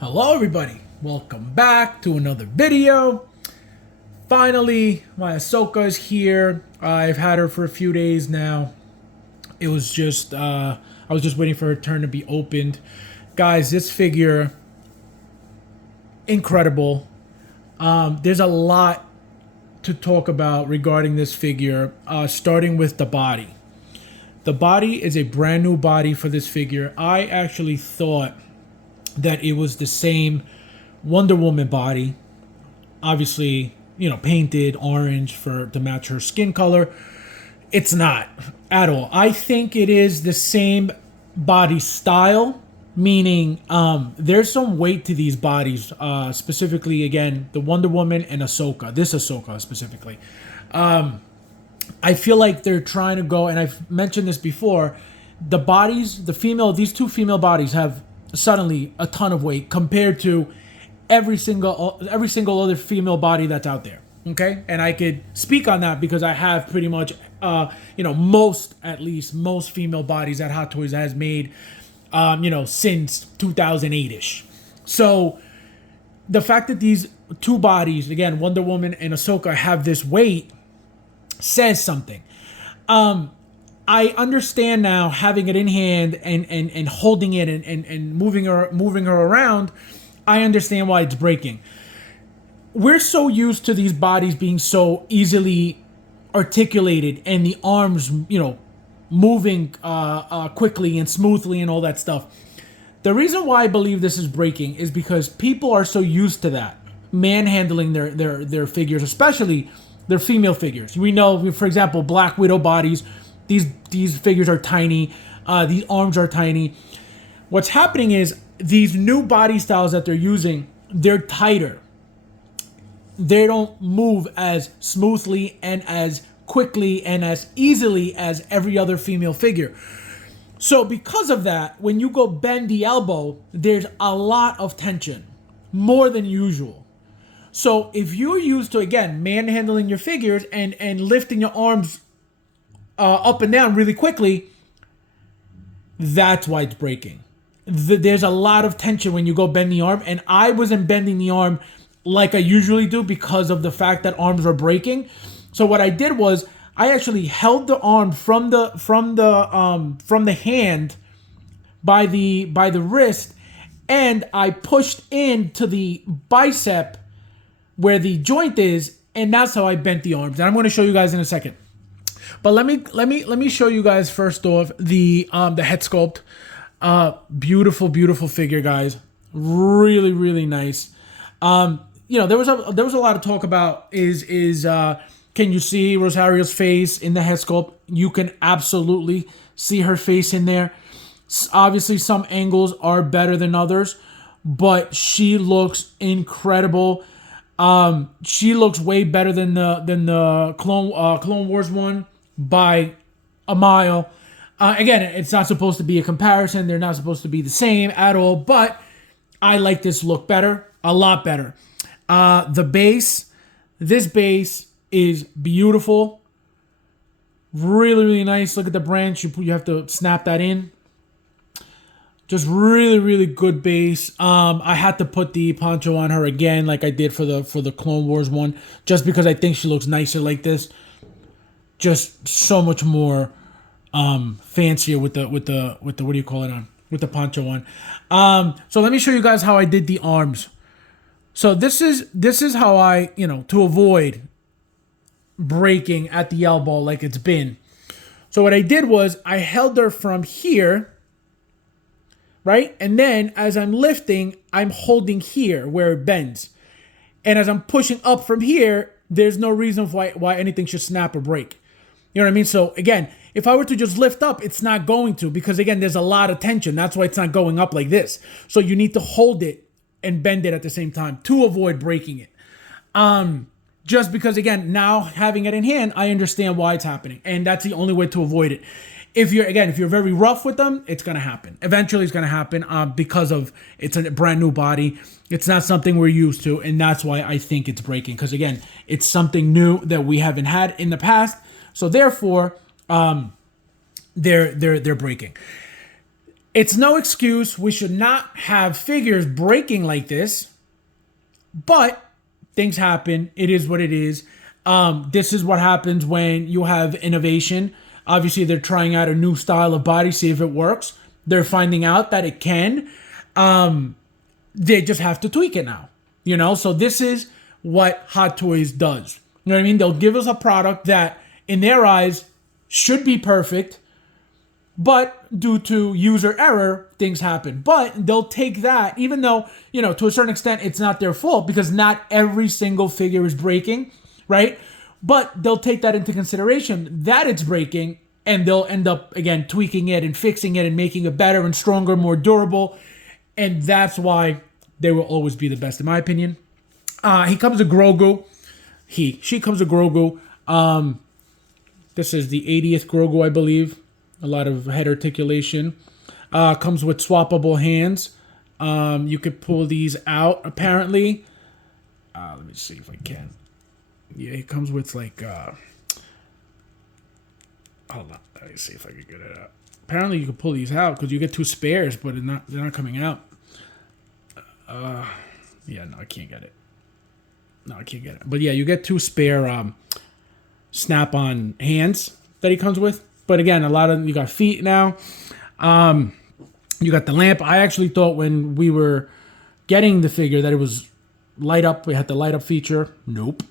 Hello everybody, welcome back to another video. Finally, my Ahsoka is here. I've had her for a few days now. It was just, I was just waiting for her turn to be opened. Guys, this figure, incredible. There's a lot to talk about regarding this figure, starting with the body. The body is a brand new body for this figure. I actually thought that it was the same Wonder Woman body, obviously, painted orange to match her skin color. It's not at all. I think it is the same body style, meaning there's some weight to these bodies, specifically, again, the Wonder Woman and Ahsoka, this Ahsoka specifically. I feel like they're trying to go, and I've mentioned this before, the bodies, these two female bodies have suddenly a ton of weight compared to every single other female body that's out there. Okay, and I could speak on that because I have pretty much most female bodies that Hot Toys has made since 2008ish. So the fact that these two bodies, again, Wonder Woman and Ahsoka, have this weight says something. I understand now, having it in hand and holding it and moving her around. I understand why it's breaking. We're so used to these bodies being so easily articulated and the arms, moving quickly and smoothly and all that stuff. The reason why I believe this is breaking is because people are so used to that, manhandling their figures, especially their female figures. We know, for example, Black Widow bodies. These figures are tiny. These arms are tiny. What's happening is these new body styles that they're using, they're tighter. They don't move as smoothly and as quickly and as easily as every other female figure. So because of that, when you go bend the elbow, there's a lot of tension, more than usual. So if you're used to, again, manhandling your figures and lifting your arms up and down really quickly, that's why it's breaking. There's a lot of tension when you go bend the arm, and I wasn't bending the arm like I usually do because of the fact that arms are breaking. So what I did was I actually held the arm from the hand by the wrist, and I pushed into the bicep where the joint is, and that's how I bent the arms. And I'm going to show you guys in a second. But let me show you guys first off the head sculpt. Beautiful figure, guys. Really nice. There was a lot of talk about can you see Rosario's face in the head sculpt? You can absolutely see her face in there. Obviously, some angles are better than others, but she looks incredible. She looks way better than the Clone Wars one by a mile. Again, it's not supposed to be a comparison. They're not supposed to be the same at all, but I like this look better, a lot better. This base is beautiful. Really nice. Look at the branch. You have to snap that in. Just really good base. I had to put the poncho on her again, like I did for the Clone Wars one, just because I think she looks nicer like this. Just so much more fancier with the what do you call it on, with the poncho on. So let me show you guys how I did the arms. So this is how I, to avoid breaking at the elbow like it's been. So what I did was I held her from here, right? And then as I'm lifting, I'm holding here where it bends. And as I'm pushing up from here, there's no reason why anything should snap or break. You know what I mean? So again, if I were to just lift up, it's not going to, because again, there's a lot of tension. That's why it's not going up like this. So you need to hold it and bend it at the same time to avoid breaking it. Just because, again, now having it in hand, I understand why it's happening. And that's the only way to avoid it. If you're very rough with them, it's going to happen. Eventually it's going to happen because of it's a brand new body. It's not something we're used to. And that's why I think it's breaking. Because again, it's something new that we haven't had in the past. So therefore, they're breaking. It's no excuse. We should not have figures breaking like this, but things happen. It is what it is. This is what happens when you have innovation. Obviously, they're trying out a new style of body, see if it works. They're finding out that it can. They just have to tweak it now. So this is what Hot Toys does. You know what I mean? They'll give us a product that, in their eyes, should be perfect, but due to user error, things happen. But they'll take that, even though, to a certain extent, it's not their fault because not every single figure is breaking, right? But they'll take that into consideration that it's breaking, and they'll end up, again, tweaking it and fixing it and making it better and stronger, more durable. And that's why they will always be the best, in my opinion. He comes to Grogu. She comes to Grogu. This is the 80th Grogu, I believe. A lot of head articulation. Comes with swappable hands. You could pull these out, apparently. Let me see if I can. Yeah, it comes with like... hold on. Let me see if I can get it out. Apparently, you can pull these out because you get 2 spares, but they're not coming out. Yeah, no, I can't get it. No, I can't get it. But yeah, you get 2 spare snap-on hands that he comes with. But again, you got feet now. You got the lamp. I actually thought when we were getting the figure that it was light up. We had the light up feature. Nope.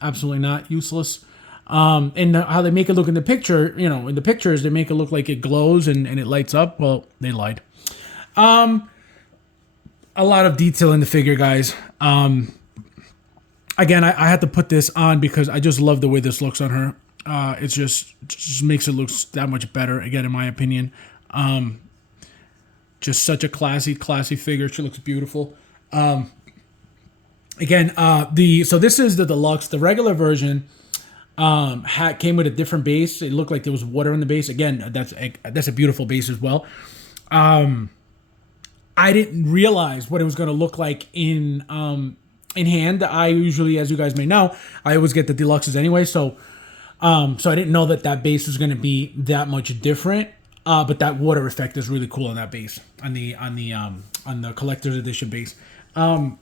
Absolutely not. Useless. And how they make it look in the picture, in the pictures, they make it look like it glows and it lights up. Well, they lied. A lot of detail in the figure, guys. Again, I had to put this on because I just love the way this looks on her. It just makes it look that much better, again, in my opinion. Just such a classy figure. She looks beautiful. Again, so this is the deluxe. The regular version came with a different base. It looked like there was water in the base. Again, that's a beautiful base as well. I didn't realize what it was going to look like in hand. I usually, as you guys may know, I always get the deluxes anyway. So I didn't know that base was going to be that much different. But that water effect is really cool on that base, on the collector's edition base. So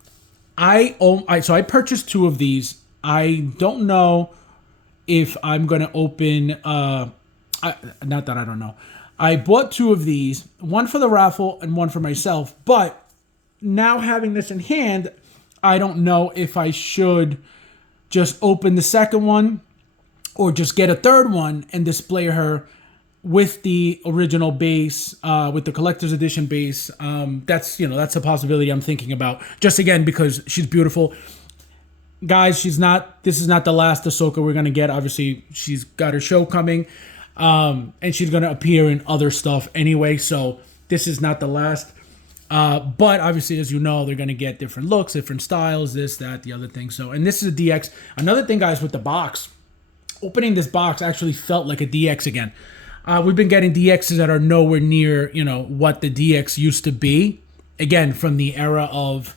I purchased 2 of these. I don't know if I'm going to open, not that I don't know. I bought 2 of these, one for the raffle and one for myself. But now having this in hand, I don't know if I should just open the second one or just get a third one and display her with the original base, with the collector's edition base. That's a possibility I'm thinking about. Just again, because she's beautiful. Guys, this is not the last Ahsoka we're going to get. Obviously, she's got her show coming. And she's going to appear in other stuff anyway. So this is not the last. But obviously, as you know, they're going to get different looks, different styles, this, that, the other thing. So, and this is a DX. Another thing, guys, with the box, opening this box actually felt like a DX again. We've been getting DXs that are nowhere near, what the DX used to be. Again, from the era of,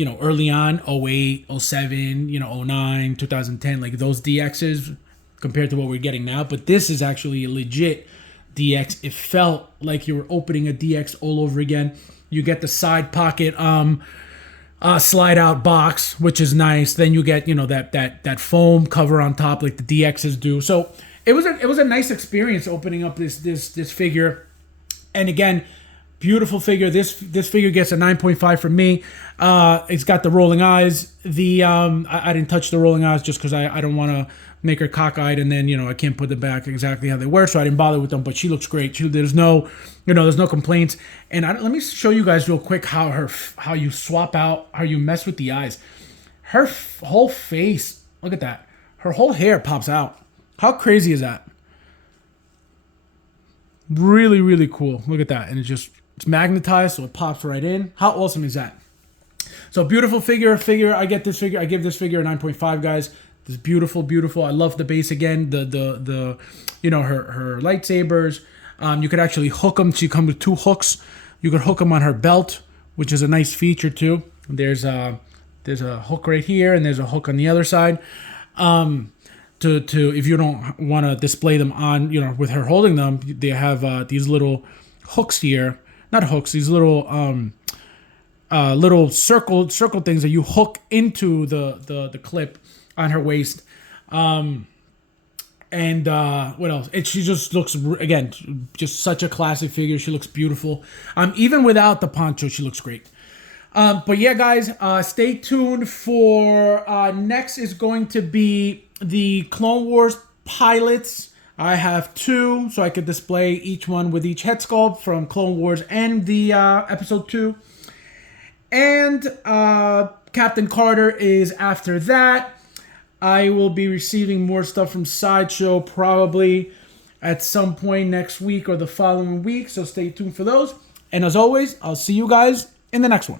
early on, 08, 07, 09, 2010, like those DXs compared to what we're getting now. But this is actually a legit DX. It felt like you were opening a DX all over again. You get the side pocket slide out box, which is nice. Then you get, that foam cover on top like the DXs do. So it was a nice experience opening up this figure. And again, beautiful figure. This figure gets a 9.5 from me. It's got the rolling eyes. I didn't touch the rolling eyes just because I don't want to make her cockeyed, and then I can't put them back exactly how they were, so I didn't bother with them. But she looks great. There's no complaints. And let me show you guys real quick how you swap out, how you mess with the eyes. Her whole face, look at that. Her whole hair pops out. How crazy is that? Really, really cool. Look at that. And it's magnetized, so it pops right in. How awesome is that? So beautiful figure. I give this figure a 9.5, guys. This beautiful. I love the base again. The her lightsabers. You could actually hook them. She comes with 2 hooks. You could hook them on her belt, which is a nice feature too. There's a hook right here, and there's a hook on the other side. To if you don't want to display them on, with her holding them, they have these little hooks here not hooks, these little little circle things that you hook into the clip on her waist. And what else? She just looks, again, just such a classic figure. She looks beautiful. Even without the poncho, she looks great. But yeah, guys, stay tuned for next is going to be the Clone Wars pilots. I have 2, so I could display each one with each head sculpt from Clone Wars and the episode 2. And Captain Carter is after that. I will be receiving more stuff from Sideshow probably at some point next week or the following week, so stay tuned for those. And as always, I'll see you guys in the next one.